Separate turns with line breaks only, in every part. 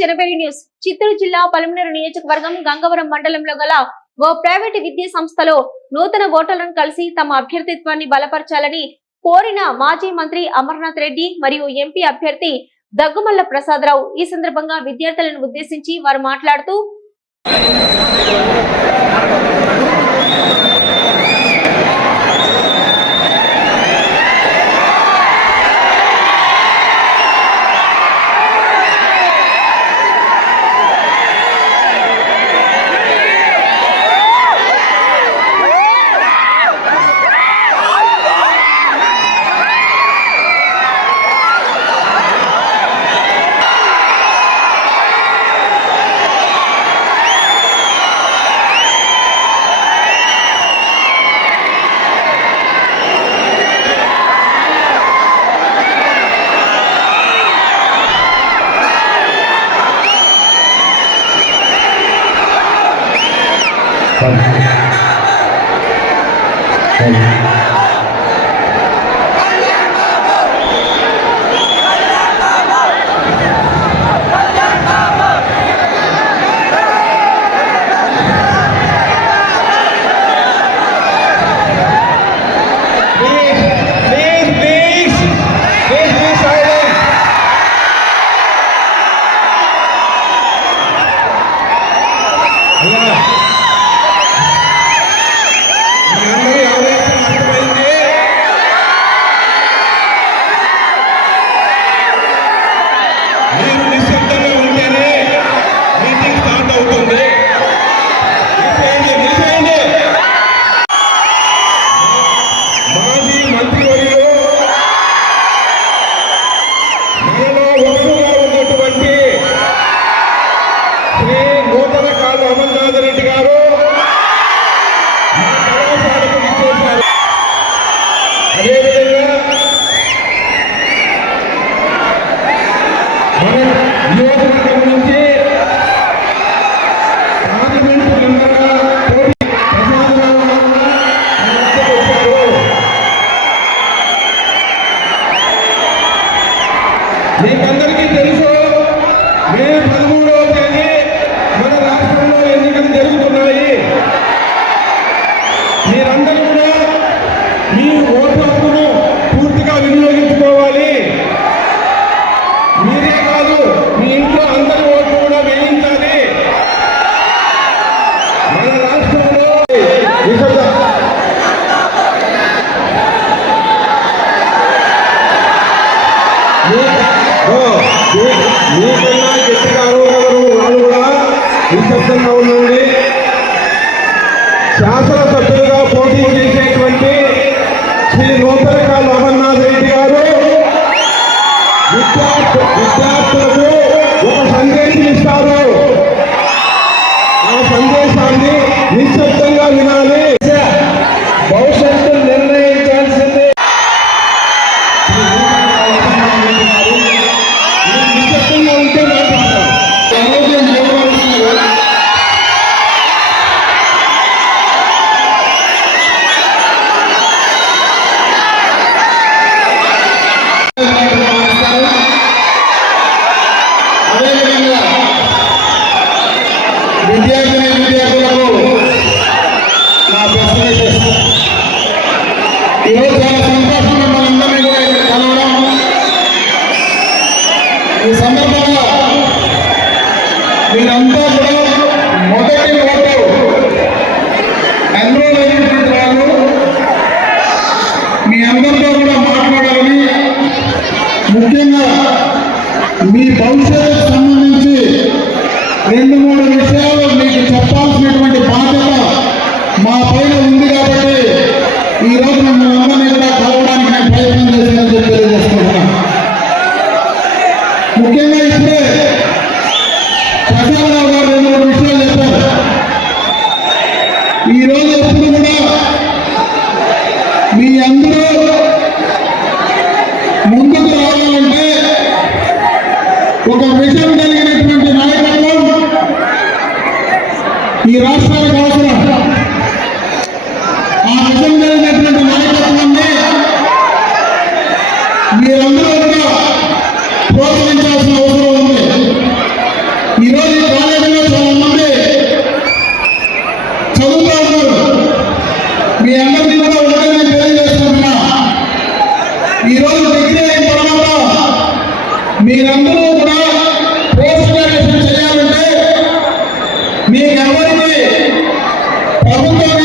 జనబేడి news. Chittoor జిల్లా పలమనేరు నియోజకవర్గం గంగవరం మండలంలో గల ఓ ప్రైవేటు విద్యా సంస్థలో నూతన ఓటర్లను కలిసి తమ అభ్యర్థిత్వాన్ని బలపరచాలని కోరిన మాజీ మంత్రి అమర్నాథ్ రెడ్డి మరియు ఎంపీ అభ్యర్థి దగ్గుమల్ల ప్రసాదరావు ఈ సందర్భంగా విద్యార్థులను ఉద్దేశించి వారు మాట్లాడుతూ
回答我 ఏ మీకన్నా గట్టిగా అరవగలరు వాళ్ళు కూడా నిశ్శబ్దంగా ఉండండి. శాసనసభ్యులుగా పోటీ చేసేటువంటి శ్రీ నూతనక లోమన్నాథ్ రెడ్డి గారు విద్యా విద్యా ఈ సందర్భంగా మీరంతా ముందుకు రావాలంటే ఒక విషయం కలిగినటువంటి నాయకత్వం ఈ రాష్ట్రానికి
ప్రభుత్వం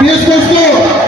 Isso, Pescoçou!